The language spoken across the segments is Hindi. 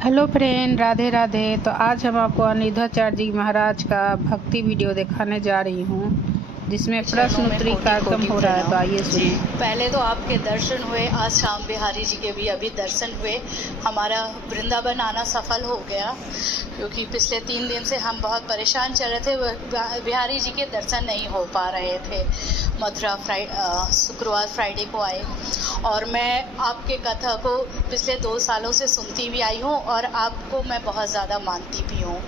Hello friend, Radhe Radhe. तो आज हम आपको अनिरुद्धाचार्य जी महाराज का भक्ति वीडियो दिखाने जा रही हूँ, जिसमें प्रश्न उत्तरी कार्यक्रम हो रहा है। तो आइए सुनिए। पहले तो आपके दर्शन हुए, आज श्याम बिहारी जी के भी अभी दर्शन हुए। हमारा वृंदावन आना सफल हो गया, क्योंकि पिछले 3 दिन से हम बहुत परेशान चल रहे थे। बिहारी जी के दर्शन नहीं हो पा रहे थे। मथुरा शुक्रवार फ्राइडे को आए, और मैं आपके कथा को पिछले 2 सालों से सुनती भी आई हूँ, और आपको मैं बहुत ज़्यादा मानती भी हूँ।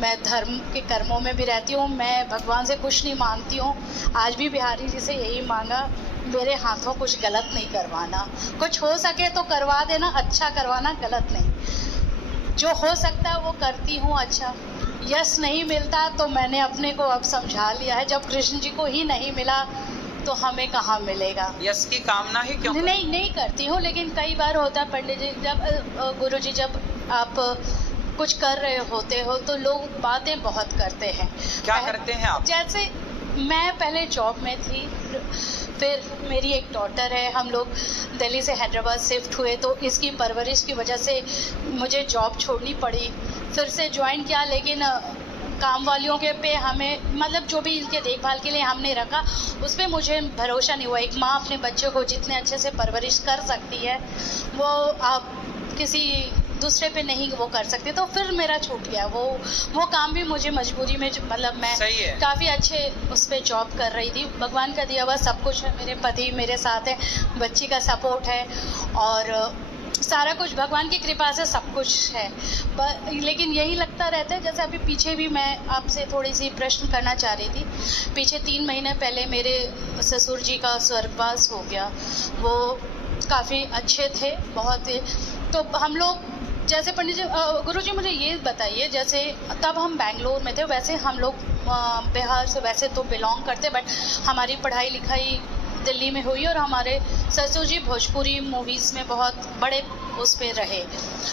मैं धर्म के कर्मों में भी रहती हूँ, मैं भगवान से कुछ नहीं मांगती हूँ। आज भी बिहारी जी से यही मांगा, मेरे हाथों कुछ गलत नहीं करवाना, कुछ हो सके तो करवा देना, अच्छा करवाना, गलत नहीं। जो हो सकता है वो करती हूँ। अच्छा, यश नहीं मिलता तो मैंने अपने को अब समझा लिया है, जब कृष्ण जी को ही नहीं मिला तो हमें कहाँ मिलेगा। यश की कामना ही क्यों? नहीं करती हूँ, लेकिन कई बार होता है पंडित जी, जब गुरु जी, जब आप कुछ कर रहे होते हो तो लोग बातें बहुत करते हैं। क्या करते हैं आप? जैसे मैं पहले जॉब में थी, फिर मेरी एक डॉटर है, हम लोग दिल्ली से हैदराबाद शिफ्ट हुए, तो इसकी परवरिश की वजह से मुझे जॉब छोड़नी पड़ी। फिर से ज्वाइन किया, लेकिन काम वालियों के पे हमें, मतलब जो भी इनके देखभाल के लिए हमने रखा, उस पर मुझे भरोसा नहीं हुआ। एक माँ अपने बच्चे को जितने अच्छे से परवरिश कर सकती है, वो आप किसी दूसरे पे नहीं वो कर सकते। तो फिर मेरा छूट गया वो काम भी मुझे मजबूरी में, मतलब मैं काफ़ी अच्छे उस पर जॉब कर रही थी। भगवान का दिया हुआ सब कुछ है, मेरे पति मेरे साथ है, बच्ची का सपोर्ट है, और सारा कुछ भगवान की कृपा से सब कुछ है। लेकिन यही लगता रहता है, जैसे अभी पीछे भी मैं आपसे थोड़ी सी प्रश्न करना चाह रही थी। पीछे 3 महीने पहले मेरे ससुर जी का स्वर्गवास हो गया। वो काफ़ी अच्छे थे, बहुत। तो हम लोग, जैसे पंडित जी, गुरु जी मुझे ये बताइए, जैसे तब हम बेंगलोर में थे, वैसे हम लोग बिहार से वैसे तो बिलोंग करते, बट हमारी पढ़ाई लिखाई दिल्ली में हुई, और हमारे ससुर जी भोजपुरी मूवीज़ में बहुत बड़े उस पे रहे।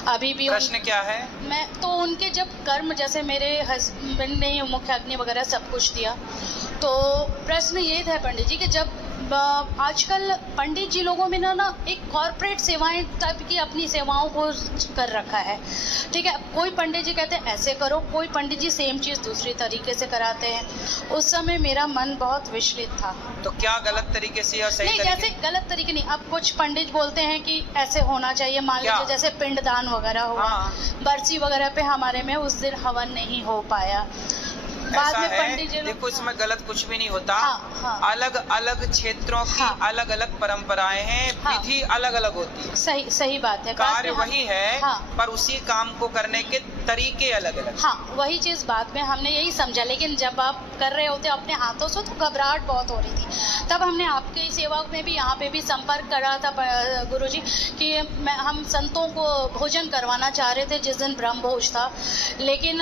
अभी भी प्रश्न क्या है? मैं तो उनके जब कर्म, जैसे मेरे हस्बैंड ने मुख्य अग्नि वगैरह सब कुछ दिया, तो प्रश्न ये था पंडित जी कि जब आजकल पंडित जी लोगों में ना एक कॉर्पोरेट सेवाएं टाइप की अपनी सेवाओं को कर रखा है, ठीक है। कोई पंडित जी कहते हैं ऐसे करो, कोई पंडित जी सेम चीज़ दूसरी तरीके से कराते हैं। उस समय मेरा मन बहुत विचलित था। तो क्या गलत तरीके से या सही नहीं, तरीके? जैसे गलत तरीके नहीं। अब कुछ पंडित बोलते हैं कि ऐसे होना चाहिए, मान लीजिए जैसे पिंडदान वगैरह हुआ, बरसी वगैरह पे हमारे में उस दिन हवन नहीं हो पाया। बाद में पंडित जी, देखो इसमें गलत कुछ भी नहीं होता। अलग अलग क्षेत्रों की अलग अलग परंपराएं हैं, विधि अलग अलग होती है। सही बात है। कार्य वही है, पर उसी काम को करने के तरीके अलग अलग। वही चीज बाद में हमने यही समझा, लेकिन जब आप कर रहे होते अपने हाथों से, तो घबराहट बहुत हो रही थी। तब हमने आपके सेवा में भी, यहाँ पे भी संपर्क करा था गुरुजी, कि हम संतों को भोजन करवाना चाह रहे थे जिस दिन ब्रह्म भोज था, लेकिन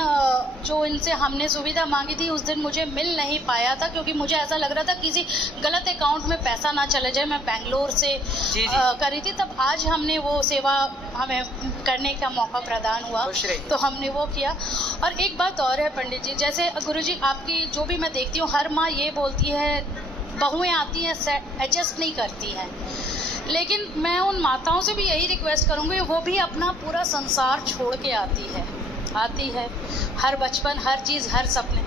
जो इनसे हमने सुविधा मांगी थी उस दिन मुझे मिल नहीं पाया था, क्योंकि मुझे ऐसा लग रहा था किसी गलत अकाउंट में पैसा ना चले जाए। मैं बेंगलोर से करी थी, तब आज हमने वो सेवा हमें करने का मौका प्रदान हुआ, तो हमने वो किया। और एक बात और है पंडित जी, जैसे गुरुजी आपकी जो भी मैं देखती हूँ, हर माँ ये बोलती है, बहुएं आती हैं एडजस्ट नहीं करती हैं, लेकिन मैं उन माताओं से भी यही रिक्वेस्ट करूँगी, वो भी अपना पूरा संसार छोड़ के आती है, हर बचपन, हर चीज़, हर सपने,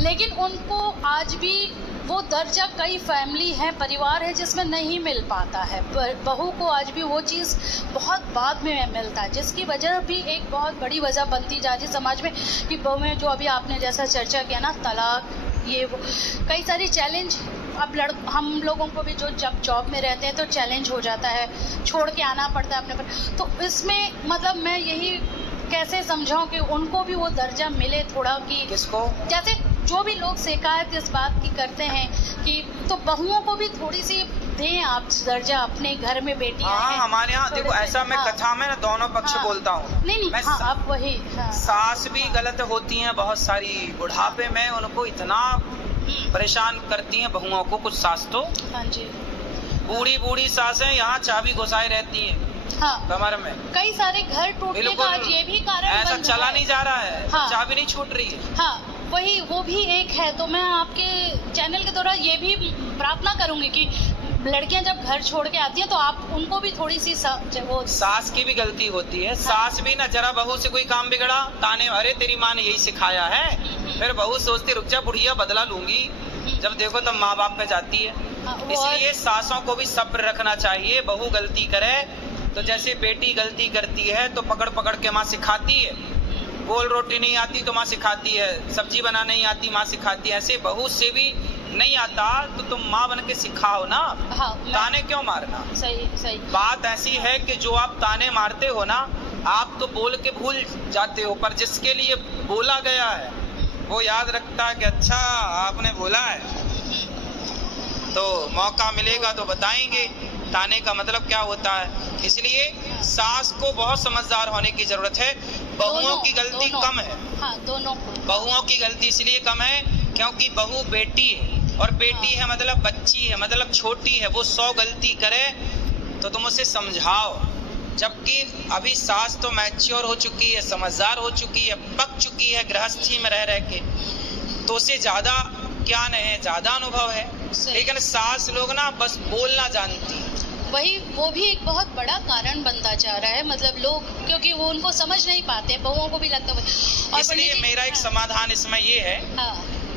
लेकिन उनको आज भी वो दर्जा, कई फैमिली है, परिवार है जिसमें नहीं मिल पाता है। बहू को आज भी वो चीज़ बहुत बाद में मिलता है, जिसकी वजह भी एक बहुत बड़ी वजह बनती जा रही है समाज में, कि बहू में जो अभी आपने जैसा चर्चा किया ना, तलाक, ये वो कई सारी चैलेंज। अब हम लोगों को भी जो जब जॉब में रहते हैं तो चैलेंज हो जाता है, छोड़ के आना पड़ता है अपने पर। तो इसमें मतलब मैं यही कैसे समझाऊं कि उनको भी वो दर्जा मिले थोड़ा, कि किसको, जैसे जो भी लोग शिकायत इस बात की करते हैं कि तो बहुओं को भी थोड़ी सी दें आप दर्जा, अपने घर में बेटियां हैं। हमारे यहाँ देखो ऐसा, मैं कथा में ना दोनों पक्ष बोलता हूँ। नहीं, आप वही सास भी गलत होती हैं बहुत सारी, बुढ़ापे में उनको इतना परेशान करती हैं बहुओं को, कुछ सास तो बूढ़ी सासें यहाँ चाबी घुसाए रहती हैं कमर में। कई सारे घर टूटने का आज ये भी कारण ऐसा चला नहीं जा रहा है, चाबी नहीं छूट रही है। वही, वो भी एक है। तो मैं आपके चैनल के द्वारा ये भी प्रार्थना करूंगी कि लड़कियां जब घर छोड़ के आती हैं तो आप उनको भी थोड़ी सी वो सास की भी गलती होती है। सास भी ना जरा बहू से कोई काम बिगड़ा ताने, अरे तेरी माँ ने यही सिखाया है। फिर बहू सोचती रुक जा बुढ़िया बदला लूंगी, जब देखो तब माँ बाप पे जाती है। इसलिए सासों को भी सब्र रखना चाहिए। बहू गलती करे तो जैसे बेटी गलती करती है तो पकड़ पकड़ के माँ सिखाती है। गोल रोटी नहीं आती तो माँ सिखाती है, सब्जी बना नहीं आती माँ सिखाती है। ऐसे बहू से भी नहीं आता तो तुम माँ बन के सिखाओ ना। ताने क्यों मारना? सही सही बात ऐसी है कि जो आप ताने मारते हो ना, आप तो बोल के भूल जाते हो, पर जिसके लिए बोला गया है वो याद रखता है कि अच्छा आपने बोला है। तो मौका मिलेगा तो बताएंगे ताने का मतलब क्या होता है। इसलिए सास को बहुत समझदार होने की जरूरत है। बहुओं की गलती कम है। दोनों बहुओं की गलती इसलिए कम है क्योंकि बहू बेटी है, और बेटी है मतलब बच्ची है, मतलब छोटी है। वो 100 गलती करे तो तुम उसे समझाओ, जबकि अभी सास तो मैच्योर हो चुकी है, समझदार हो चुकी है, पक चुकी है गृहस्थी में रह के, तो उसे ज्यादा ज्ञान है, ज्यादा अनुभव है। लेकिन सास लोग ना बस बोलना जानती है। वही वो भी एक बहुत बड़ा कारण बनता जा रहा है, मतलब लोग क्योंकि वो उनको समझ नहीं पाते, बहुओं को भी लगता है। इसलिए मेरा एक समाधान इसमें ये है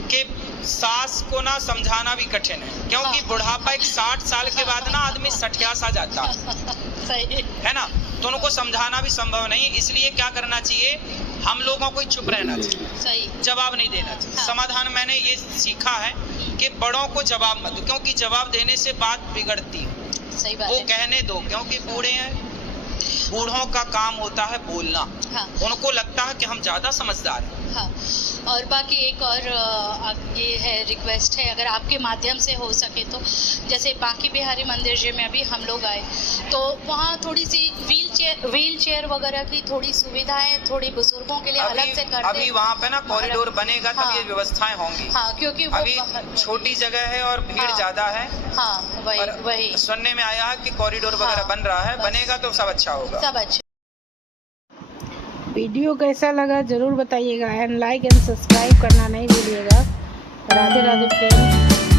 कि सास को ना समझाना भी कठिन है, क्योंकि बुढ़ापा एक 60 साल के बाद ना आदमी 60 सा जाता सही है ना, तो उनको समझाना भी संभव नहीं। इसलिए क्या करना चाहिए, हम लोगों को चुप रहना चाहिए, सही जवाब नहीं देना चाहिए। समाधान मैंने ये सीखा है कि बड़ों को जवाब मत दो, क्योंकि जवाब देने से बात बिगड़ती है। सही बात वो है। कहने दो, क्योंकि बूढ़े हैं, बूढ़ों का काम होता है बोलना। उनको लगता है कि हम ज्यादा समझदार हैं। और बाकी एक और ये है रिक्वेस्ट है, अगर आपके माध्यम से हो सके तो, जैसे बांकी बिहारी मंदिर जी में अभी हम लोग आए तो वहाँ थोड़ी सी व्हील चेयर वगैरह की थोड़ी सुविधाएं थोड़ी बुजुर्गों के लिए अलग से कर अभी वहाँ पे ना कॉरिडोर बनेगा तब ये व्यवस्थाएं होंगी। क्योंकि अभी छोटी जगह है और भीड़ ज्यादा है। वही सुनने में आया है कि कॉरिडोर वगैरह बन रहा है, बनेगा तो सब अच्छा होगा। सब अच्छा। वीडियो कैसा लगा जरूर बताइएगा एंड लाइक एंड सब्सक्राइब करना नहीं भूलिएगा। राधे राधे फ्रेंड्स।